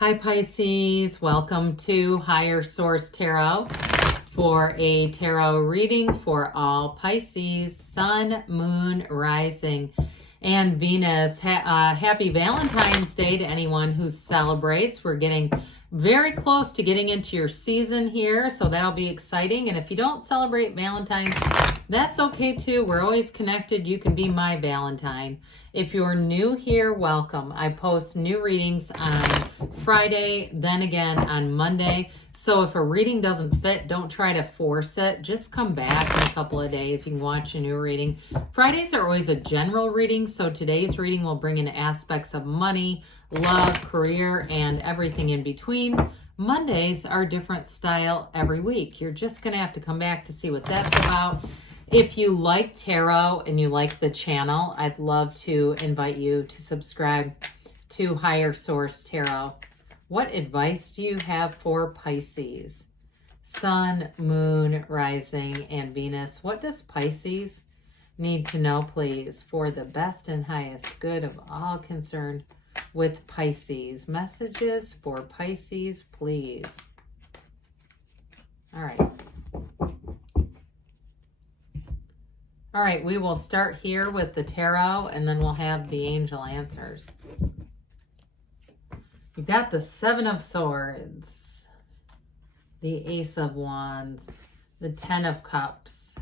Hi Pisces, welcome to Higher Source Tarot for a tarot reading for all Pisces, Sun, Moon, Rising, and Venus. Happy Valentine's Day to anyone who celebrates. We're getting very close to getting into your season here, so that'll be exciting. And if you don't celebrate Valentine's, that's okay too. We're always connected. You can be my Valentine. If you're new here, welcome. I post new readings on Friday, then again on Monday. So if a reading doesn't fit, don't try to force it. Just come back in a couple of days. You can watch a new reading. Fridays are always a general reading, so today's reading will bring in aspects of money, love, career, and everything in between. Mondays are different style every week. You're just going to have to come back to see what that's about. If you like tarot and you like the channel, I'd love to invite you to subscribe to Higher Source Tarot. What advice do you have for Pisces? Sun, Moon, Rising, and Venus. What does Pisces need to know, please, for the best and highest good of all concerned with Pisces? Messages for Pisces, please. All right. All right, we will start here with the tarot, and then we'll have the angel answers. We've got the Seven of Swords, the Ace of Wands, the Ten of Cups,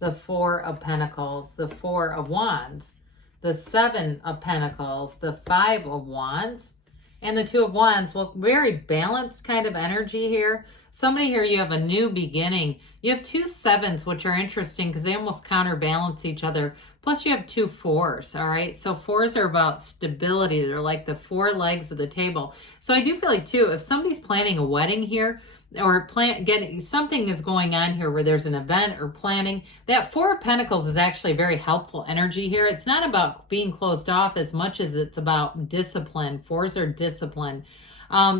the Four of Pentacles, the Four of Wands, the Seven of Pentacles, the Five of Wands, and the Two of Wands. Well, very balanced kind of energy here. Somebody here, you have a new beginning. You have two sevens, which are interesting because they almost counterbalance each other. Plus you have two fours, all right? So fours are about stability. They're like the four legs of the table. So I do feel like, too, if somebody's planning a wedding here, or something is going on here where there's an event or planning, that Four of Pentacles is actually very helpful energy here. It's not about being closed off as much as it's about discipline. Fours are discipline.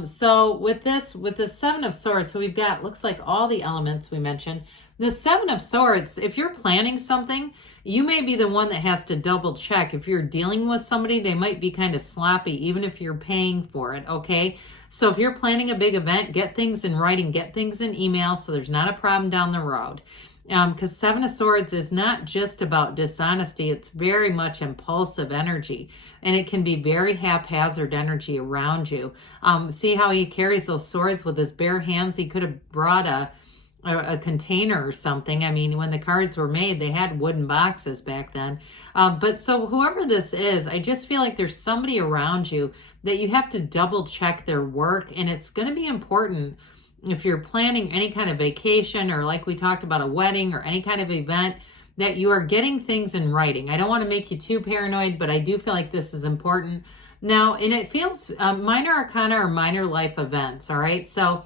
So with the Seven of Swords, so we've got, looks like all the elements we mentioned. The Seven of Swords, if you're planning something, you may be the one that has to double check. If you're dealing with somebody, they might be kind of sloppy, even if you're paying for it, okay? So if you're planning a big event, get things in writing, get things in email so there's not a problem down the road. Because Seven of Swords is not just about dishonesty. It's very much impulsive energy. And it can be very haphazard energy around you. See how he carries those swords with his bare hands? He could have brought a container or something. I mean, when the cards were made, they had wooden boxes back then. But so whoever this is, I just feel like there's somebody around you that you have to double check their work. And it's going to be important if you're planning any kind of vacation or like we talked about a wedding or any kind of event, that you are getting things in writing. I don't want to make you too paranoid, but I do feel like this is important. Now, and it feels minor arcana or minor life events, all right? So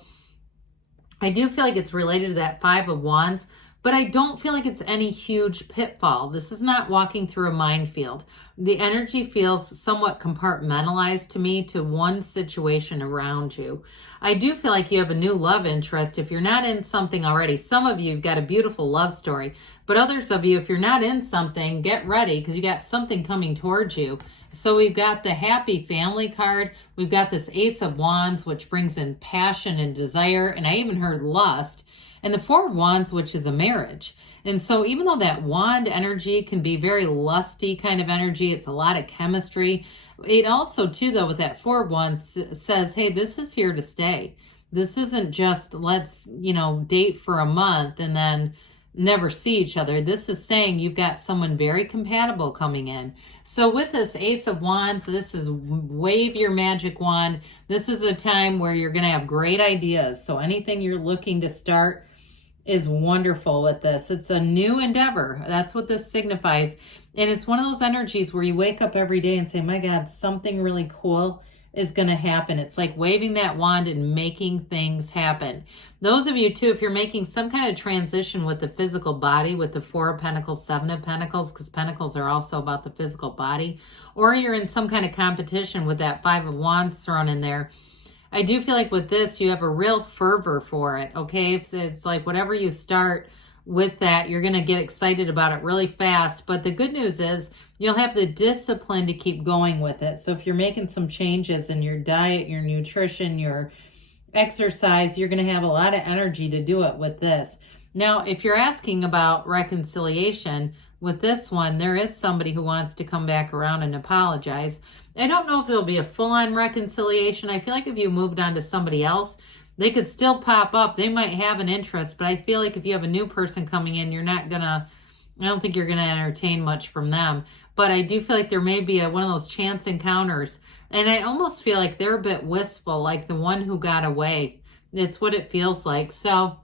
I do feel like it's related to that Five of Wands, but I don't feel like it's any huge pitfall. This is not walking through a minefield. The energy feels somewhat compartmentalized to me to one situation around you. I do feel like you have a new love interest. If you're not in something already, some of you have got a beautiful love story, but others of you, if you're not in something, get ready because you got something coming towards you. So we've got the happy family card. We've got this Ace of Wands, which brings in passion and desire. And I even heard lust. And the Four of Wands, which is a marriage. And so even though that wand energy can be very lusty kind of energy, it's a lot of chemistry. It also, too, though, with that Four of Wands says, hey, this is here to stay. This isn't just let's, date for a month and then never see each other. This is saying you've got someone very compatible coming in. So with this Ace of Wands, this is wave your magic wand. This is a time where you're going to have great ideas. So anything you're looking to start is wonderful with this. It's a new endeavor. That's what this signifies. And it's one of those energies where you wake up every day and say, my God, something really cool is going to happen. It's like waving that wand and making things happen. Those of you too, if you're making some kind of transition with the physical body, with the Four of Pentacles, Seven of Pentacles, because Pentacles are also about the physical body, or you're in some kind of competition with that Five of Wands thrown in there, I do feel like with this, you have a real fervor for it, okay? It's like whatever you start with that, you're going to get excited about it really fast. But the good news is You'll have the discipline to keep going with it. So if you're making some changes in your diet, your nutrition, your exercise, you're going to have a lot of energy to do it with this. Now, if you're asking about reconciliation with this one, there is somebody who wants to come back around and apologize. I don't know if it'll be a full-on reconciliation. I feel like if you moved on to somebody else, they could still pop up. They might have an interest, but I feel like if you have a new person coming in, I don't think you're going to entertain much from them. But I do feel like there may be one of those chance encounters. And I almost feel like they're a bit wistful, like the one who got away. It's what it feels like. So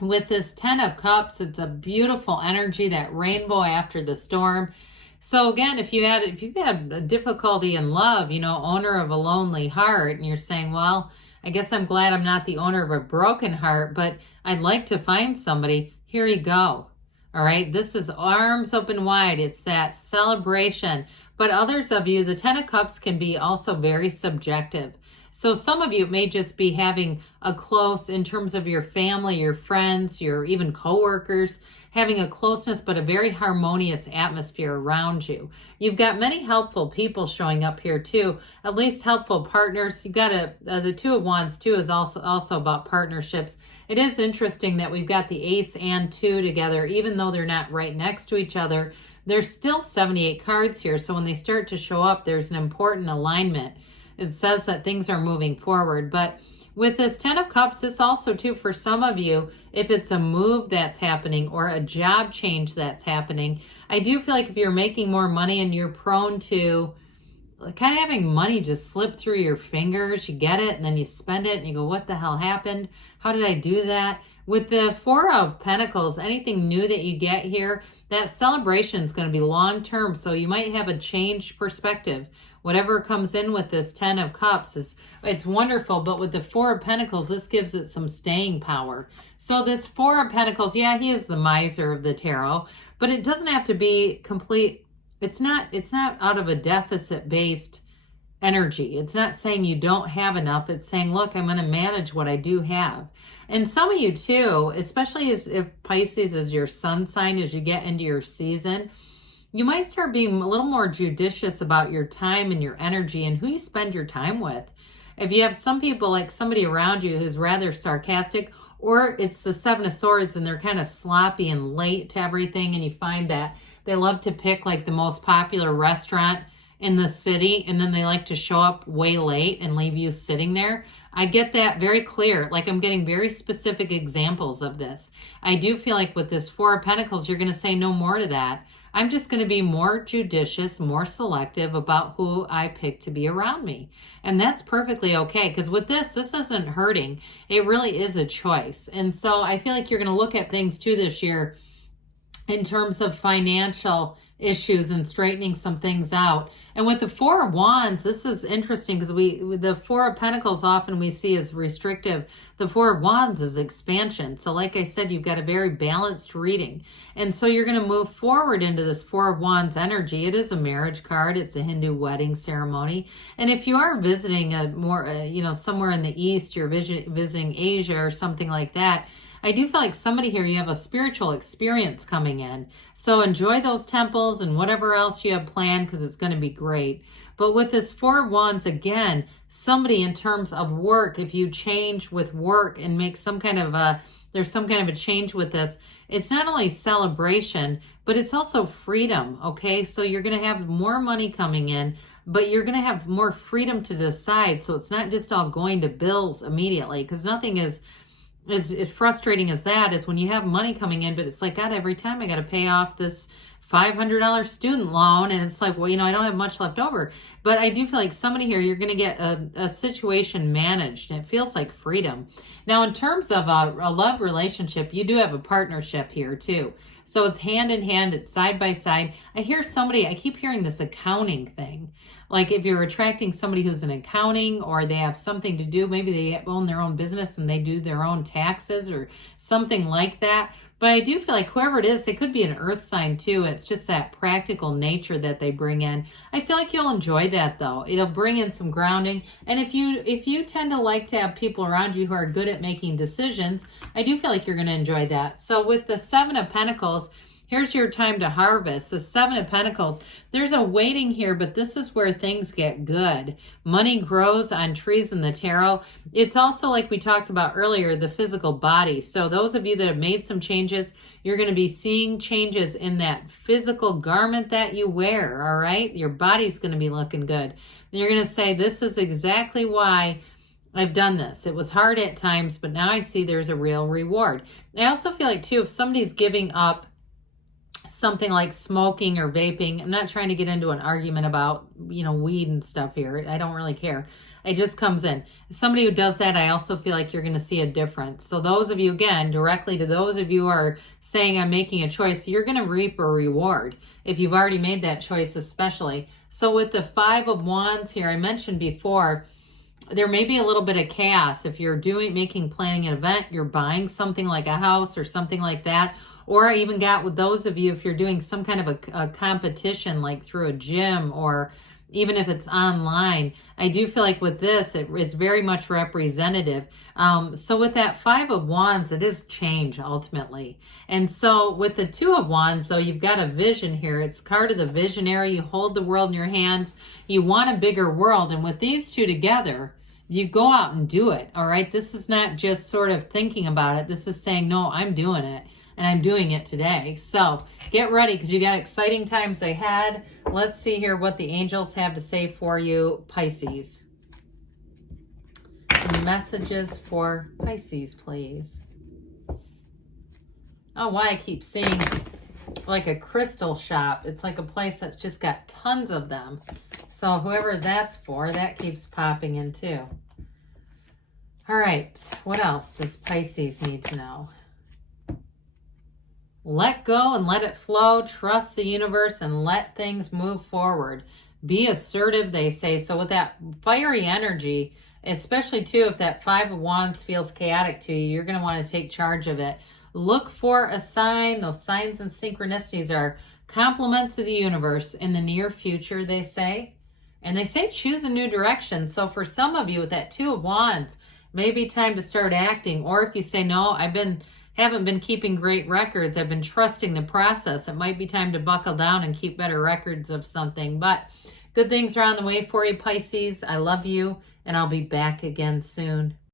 with this 10 of Cups, it's a beautiful energy, that rainbow after the storm. So again, if you've had a difficulty in love, owner of a lonely heart, and you're saying, well, I guess I'm glad I'm not the owner of a broken heart, but I'd like to find somebody. Here you go. All right, this is arms open wide. It's that celebration. But others of you, the 10 of Cups can be also very subjective. So some of you may just be having a close, in terms of your family, your friends, your even coworkers, having a closeness but a very harmonious atmosphere around you. You've got many helpful people showing up here too, at least helpful partners. You've got the Two of Wands too is also about partnerships. It is interesting that we've got the Ace and Two together, even though they're not right next to each other. There's still 78 cards here, so when they start to show up, there's an important alignment. It says that things are moving forward. But with this 10 of Cups, this also too, for some of you, if it's a move that's happening or a job change that's happening, I do feel like if you're making more money and you're prone to kind of having money just slip through your fingers, you get it and then you spend it and you go, what the hell happened? How did I do that? With the Four of Pentacles, anything new that you get here, that celebration is going to be long-term. So you might have a changed perspective. Whatever comes in with this 10 of Cups, it's wonderful. But with the Four of Pentacles, this gives it some staying power. So this Four of Pentacles, yeah, he is the miser of the tarot, but it doesn't have to be complete. It's not out of a deficit-based energy. It's not saying you don't have enough. It's saying, look, I'm going to manage what I do have. And some of you too, especially if Pisces is your sun sign, as you get into your season, you might start being a little more judicious about your time and your energy and who you spend your time with. If you have some people, like somebody around you who's rather sarcastic, or it's the Seven of Swords and they're kind of sloppy and late to everything, and you find that they love to pick like the most popular restaurant in the city, and then they like to show up way late and leave you sitting there. I get that very clear. Like, I'm getting very specific examples of this. I do feel like with this Four of Pentacles, you're going to say no more to that. I'm just going to be more judicious, more selective about who I pick to be around me. And that's perfectly okay, because with this isn't hurting. It really is a choice. And so I feel like you're going to look at things too this year in terms of financial issues and straightening some things out. And with the Four of Wands, this is interesting because the Four of Pentacles often we see as restrictive. The Four of Wands is expansion. So like I said, you've got a very balanced reading. And so you're going to move forward into this Four of Wands energy. It is a marriage card. It's a Hindu wedding ceremony. And if you are visiting somewhere in the East, you're visiting Asia or something like that, I do feel like somebody here, you have a spiritual experience coming in. So enjoy those temples and whatever else you have planned, because it's going to be great. But with this Four of Wands, again, somebody in terms of work, if you change with work and make there's some kind of a change with this, it's not only celebration, but it's also freedom, okay? So you're going to have more money coming in, but you're going to have more freedom to decide. So it's not just all going to bills immediately, because nothing is as frustrating as that is when you have money coming in, but it's like, God, every time I got to pay off this $500 student loan, and it's like, well, I don't have much left over. But I do feel like somebody here, you're going to get a situation managed, and it feels like freedom. Now, in terms of a love relationship, you do have a partnership here too. So it's hand in hand, it's side by side. I keep hearing this accounting thing. Like if you're attracting somebody who's in accounting, or they have something to do, maybe they own their own business and they do their own taxes or something like that. But I do feel like whoever it is, they could be an earth sign too. It's just that practical nature that they bring in. I feel like you'll enjoy that though. It'll bring in some grounding. And if you tend to like to have people around you who are good at making decisions, I do feel like you're going to enjoy that. So with the Seven of Pentacles, Here's your time to harvest. The Seven of Pentacles. There's a waiting here, but this is where things get good. Money grows on trees in the tarot. It's also, like we talked about earlier, the physical body. So those of you that have made some changes, you're going to be seeing changes in that physical garment that you wear, all right? Your body's going to be looking good. And you're going to say, this is exactly why I've done this. It was hard at times, but now I see there's a real reward. I also feel like, too, if somebody's giving up something like smoking or vaping, I'm not trying to get into an argument about, weed and stuff here. I don't really care. It just comes in. Somebody who does that, I also feel like you're going to see a difference. So those of you, again, directly to those of you who are saying I'm making a choice, you're going to reap a reward if you've already made that choice, especially. So with the Five of Wands here, I mentioned before, there may be a little bit of chaos. If you're planning an event, you're buying something like a house or something like that. Or I even got with those of you, if you're doing some kind of a competition, like through a gym, or even if it's online, I do feel like with this, it is very much representative. So with that Five of Wands, it is change ultimately. And so with the Two of Wands, though, you've got a vision here. It's card of the visionary. You hold the world in your hands. You want a bigger world. And with these two together, you go out and do it, all right? This is not just sort of thinking about it. This is saying, no, I'm doing it, and I'm doing it today. So get ready, because you got exciting times ahead. Let's see here what the angels have to say for you, Pisces. Messages for Pisces, please. Oh, why I keep seeing like a crystal shop. It's like a place that's just got tons of them. So whoever that's for, that keeps popping in too. All right, what else does Pisces need to know? Let go and let it flow. Trust the universe and let things move forward. Be assertive, they say. So with that fiery energy, especially too, if that Five of Wands feels chaotic to you, you're going to want to take charge of it. Look for a sign. Those signs and synchronicities are compliments of the universe in the near future, they say. And they say choose a new direction. So for some of you with that Two of Wands, maybe time to start acting. Or if you say, no, haven't been keeping great records, I've been trusting the process, it might be time to buckle down and keep better records of something. But good things are on the way for you, Pisces. I love you, and I'll be back again soon.